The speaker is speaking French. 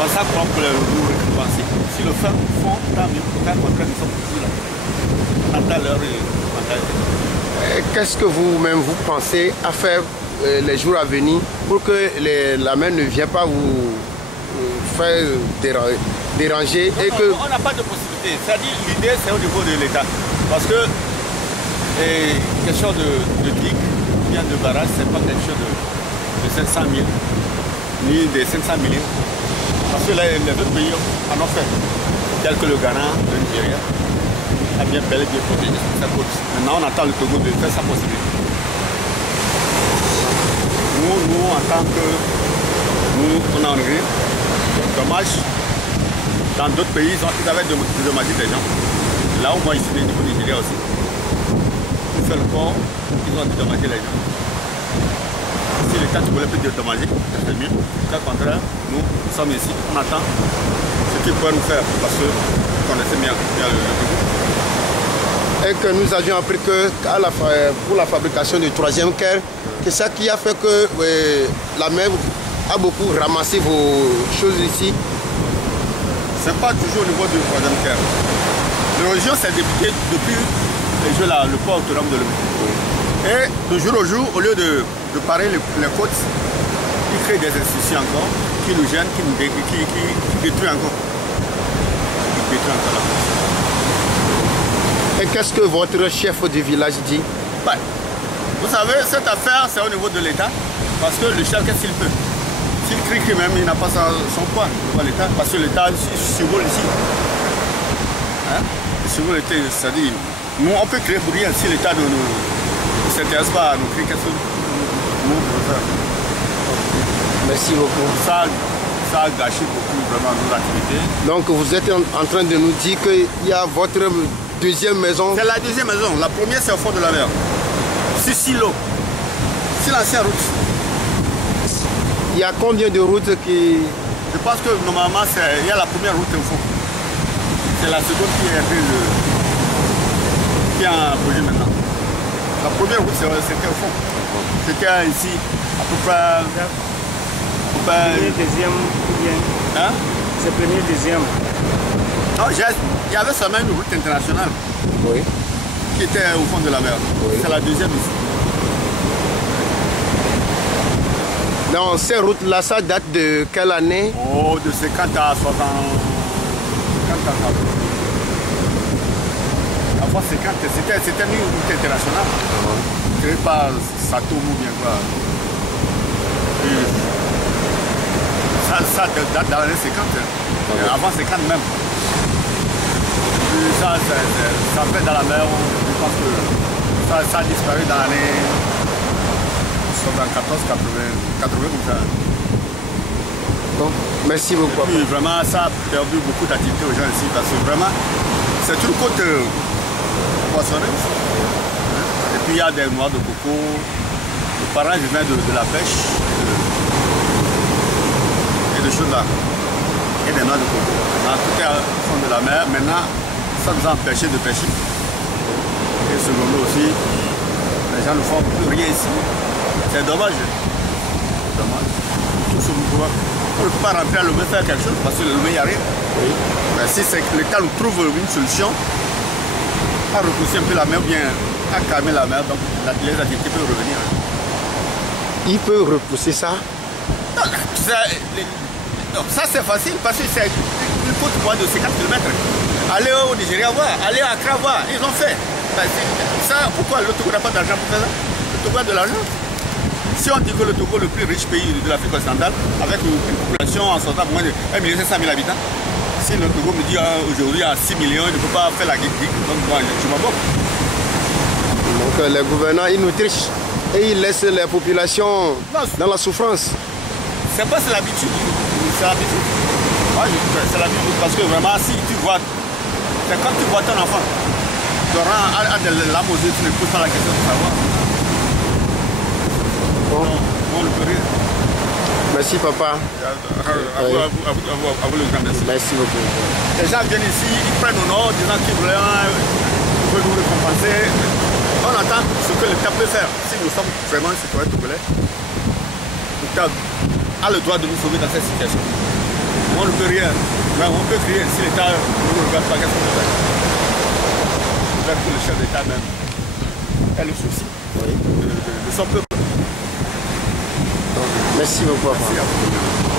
Pour ça qu'on peut nous récompenser. Si le font, tant mieux. Quand nous sommes ici, là. On attend l'heure et qu'est-ce que vous-même vous pensez à faire les jours à venir pour que la mer ne vienne pas vous faire déranger et que... On n'a pas de possibilité. C'est-à-dire l'idée c'est au niveau de l'État. Parce que question de digue, bien de barrage, c'est pas quelque chose de 500 000, ni de 500 millions. Parce que là, les autres pays en ont fait, tel que le Ghana, le Nigeria, a bien bel et bien protégé sa côte. Maintenant, on attend le Togo de faire sa possibilité. Nous, en tant que... Nous, on a en Hongrie, dommage, dans d'autres pays, ils avaient dédommagé des gens. Là, au moins ici, au niveau Nigeria aussi. Une seule fois, ils ont dédommagé les gens. Si l'État ne voulait plus dédommager, c'est mieux. Au contraire, nous sommes ici, on attend ce qu'ils pourraient nous faire parce que vous connaissez bien le Togo. Et que nous avions appris que pour la fabrication du troisième quai, c'est ça qui a fait que la mer a beaucoup ramassé vos choses ici. C'est pas toujours au niveau du troisième quai. Le région s'est débuté depuis les Jeux là, le port autonome de Lomé. Et de jour au jour, au lieu de parer les côtes, ils créent des institutions encore qui nous gênent, qui détruisent encore. Qui détruisent encore la côte. Et qu'est-ce que votre chef du village dit? Ben, vous savez, cette affaire, c'est au niveau de l'État. Parce que le chef, qu'est-ce qu'il peut? S'il crie qu'il même, il n'a pas son poids devant l'État. Parce que l'État survole ici. Hein? Il survole l'État, c'est-à-dire, nous, on peut créer pour rien si l'État ne s'intéresse pas à nous créer. Qu'est-ce que nous devons faire? Merci beaucoup. Ça a gâché beaucoup vraiment nos activités. Donc vous êtes en train de nous dire qu'il y a votre deuxième maison? C'est la deuxième maison. La première, c'est au fond de la mer. C'est Silo. C'est l'ancienne route. Il y a combien de routes qui... Je pense que normalement, il y a la première route au fond. C'est la seconde qui est en projet maintenant. La première route, c'était au fond. C'était ici, à peu près... Premier, deuxième, bien. Hein? C'est premier, deuxième. Non, il y avait seulement une route internationale. Oui. Qui était au fond de la mer. Oui. C'est la deuxième ici. Non, ces routes-là, ça date de quelle année? Oh, de 50 à 60. 50 à 60. Avant 50, c'était une route internationale. Créée par Satomu, bien quoi. Ça date dans les 50, hein. Avant 50 même. Et ça fait dans la mer, je pense que ça a disparu dans l'année 74, 80 comme ça. Bon, merci beaucoup. Et puis vraiment, ça a perdu beaucoup d'activités aux gens ici parce que vraiment, c'est une côte poissonneuse. Et puis il y a des noix de coco. Le parage vient de la pêche. De choses là et des noix de coco. Tout est au fond de la mer. Maintenant, ça nous a empêché de pêcher. Et secondo aussi, les gens ne font plus rien ici. C'est dommage. C'est dommage. Tout ce mouvement. On ne peut pas rentrer à Lomé faire quelque chose parce que le Lomé, il n'y a rien. Oui. Mais si l'État nous trouve une solution, à repousser un peu la mer, ou bien à calmer la mer, donc les activités peuvent revenir. Il peut repousser ça? Non, ça c'est facile parce que c'est une côte de 50 km. Allez au Nigeria voir, allez à Accra voir, ils ont fait. Ça, pourquoi le Togo n'a pas d'argent pour faire ça? Le Togo a de l'argent. Si on dit que le Togo est le plus riche pays de l'Afrique occidentale, avec une population en sortant moins de 1 500 000 habitants, si le Togo me dit aujourd'hui à 6 millions, il ne peut pas faire la guerre, donc moi je m'en moque. Donc les gouvernants, ils nous trichent et ils laissent les populations dans la souffrance. C'est pas l'habitude. C'est l'habitude. C'est l'habitude parce que vraiment, si tu vois, c'est comme tu vois ton enfant. Tu rends à de la mosée, tu ne poses pas la question de savoir. Bon. On ne peut rien. Merci papa. À vous le grand merci. Merci beaucoup. Les gens viennent ici, ils prennent nos noms, disant qu'ils veulent nous récompenser. On entend ce que l'État peut faire. Si nous sommes vraiment citoyens togolais, l'État a le droit de nous sauver dans cette situation. On ne peut rien. Mais on peut crier. Si l'État ne nous regarde pas, qu'est-ce qu'on peut faire? Peut-être que le chef d'État même a le souci de son peuple. Merci beaucoup. Merci à vous.